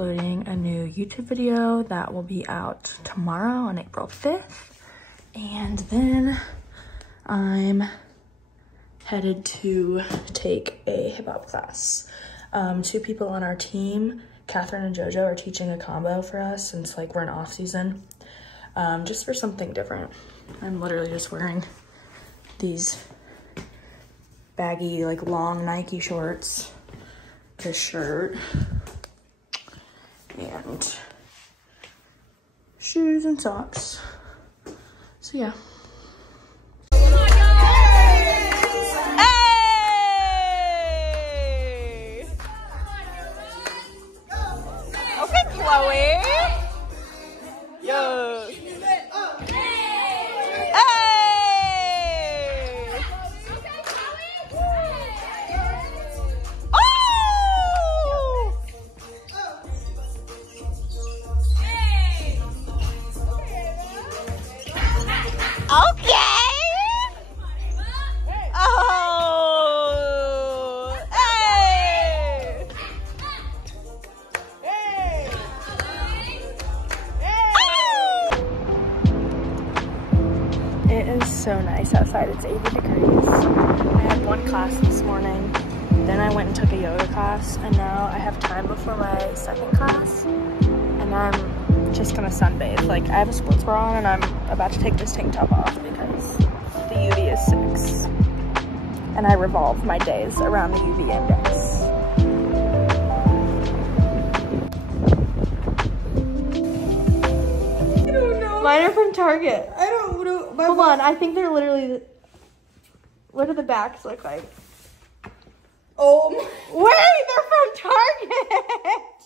uploading a new YouTube video that will be out tomorrow on April 5th. And then I'm headed to take a hip hop class. 2 people on our team, Catherine and JoJo, are teaching a combo for us since like we're in off season, just for something different. I'm literally just wearing these baggy, like long Nike shorts, this shirt, and shoes and socks. So yeah. Hey! Okay, Chloe. Yo. It is so nice outside. It's 80 degrees. I had 1 class this morning, then I went and took a yoga class, and now I have time before my 2nd class, and I'm just gonna sunbathe. Like, I have a sports bra on, and I'm about to take this tank top off because the UV is 6, and I revolve my days around the UV index. Mine are from Target. I don't know. Hold on, I think they're literally. What do the backs look like? Oh, Wait, they're from Target!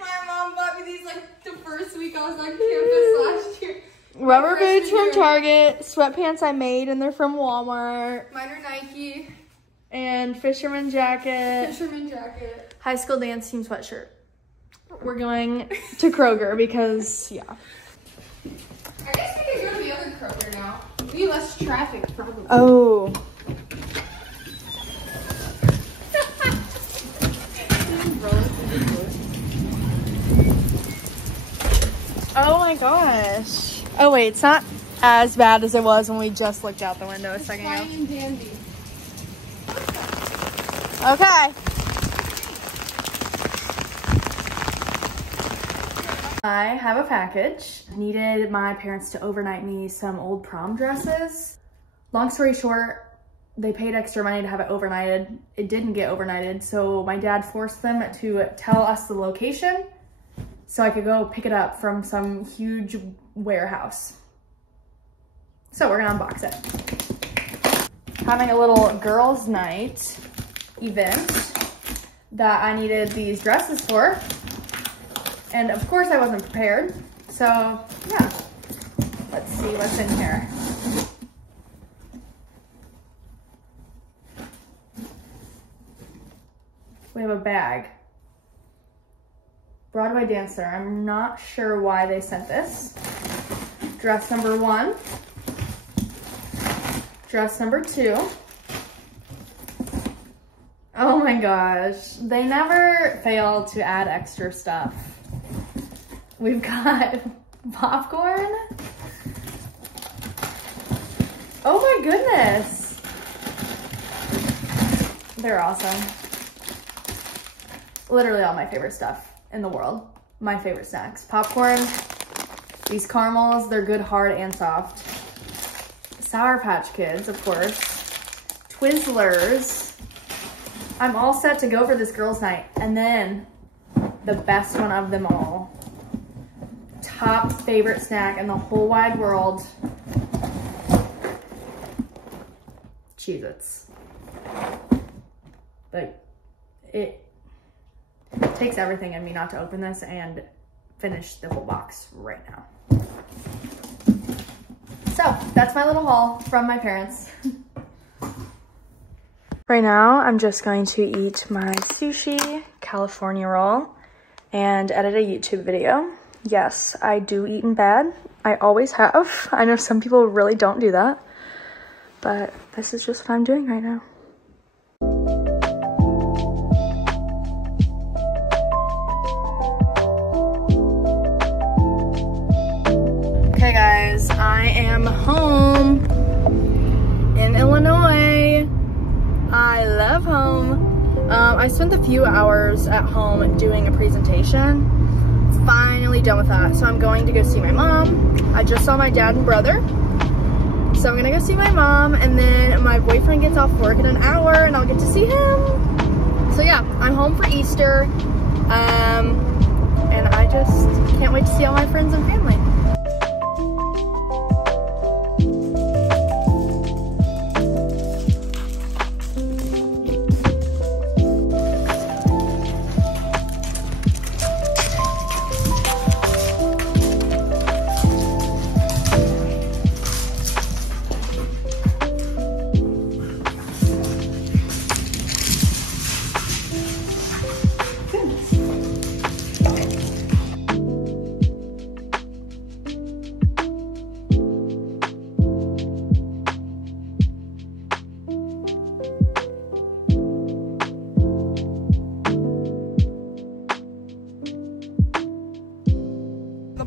my mom bought me these like the first week I was on campus last year. Rubber boots from year. Target, sweatpants I made, and they're from Walmart. Mine are Nike. And fisherman jacket. Fisherman jacket. High school dance team sweatshirt. We're going to Kroger because, yeah. I guess we could go to the other Kroger now. Be less traffic, probably. Oh. Oh my gosh. Oh wait, it's not as bad as it was when we just looked out the window a second ago. Fine and dandy. Okay. I have a package. Needed my parents to overnight me some old prom dresses. Long story short, they paid extra money to have it overnighted. It didn't get overnighted, so my dad forced them to tell us the location so I could go pick it up from some huge warehouse. So we're gonna unbox it. Having a little girls' night event that I needed these dresses for. And of course I wasn't prepared. So yeah, let's see what's in here. We have a bag. Broadway dancer. I'm not sure why they sent this. Dress number 1. Dress number 2. Oh my gosh. They never fail to add extra stuff. We've got popcorn. Oh my goodness. They're awesome. Literally all my favorite stuff in the world. My favorite snacks. Popcorn, these caramels, they're good hard and soft. Sour Patch Kids, of course. Twizzlers. I'm all set to go for this girls' night. And then the best one of them all. Top favorite snack in the whole wide world. Cheez-Its. Like, it takes everything in me not to open this and finish the whole box right now. So that's my little haul from my parents. Right now, I'm just going to eat my sushi California roll and edit a YouTube video. Yes, I do eat in bed. I always have. I know some people really don't do that, but this is just what I'm doing right now. I spent a few hours at home doing a presentation. Finally done with that. So I'm going to go see my mom. I just saw my dad and brother. So I'm gonna go see my mom, and then my boyfriend gets off work in an hour and I'll get to see him. So yeah, I'm home for Easter. And I just can't wait to see all my friends and family.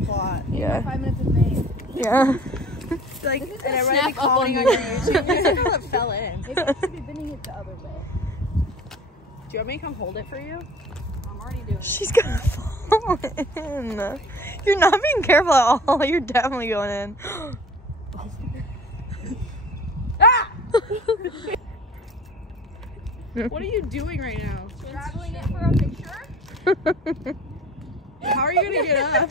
Plot. Yeah. 5 minutes of fame. Yeah. Like, and everybody calling on your YouTube. There's a girl that fell in. Maybe I should be bending it the other way. Do you want me to come hold it for you? I'm already doing it. She's gonna fall in. You're not being careful at all. You're definitely going in. Ah! What are you doing right now? Traveling it for a picture? How are you gonna get up?